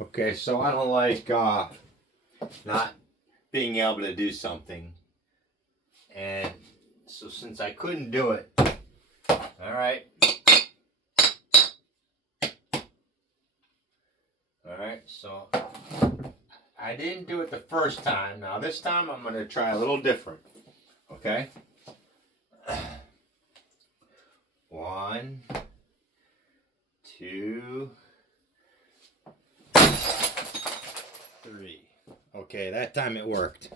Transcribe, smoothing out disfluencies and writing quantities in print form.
Okay, so I don't like not being able to do something. And so since I couldn't do it, alright. Alright, so I didn't do it the first time. Now this time I'm going to try a little different. Okay? 1, 2, 3. Okay, that time it worked.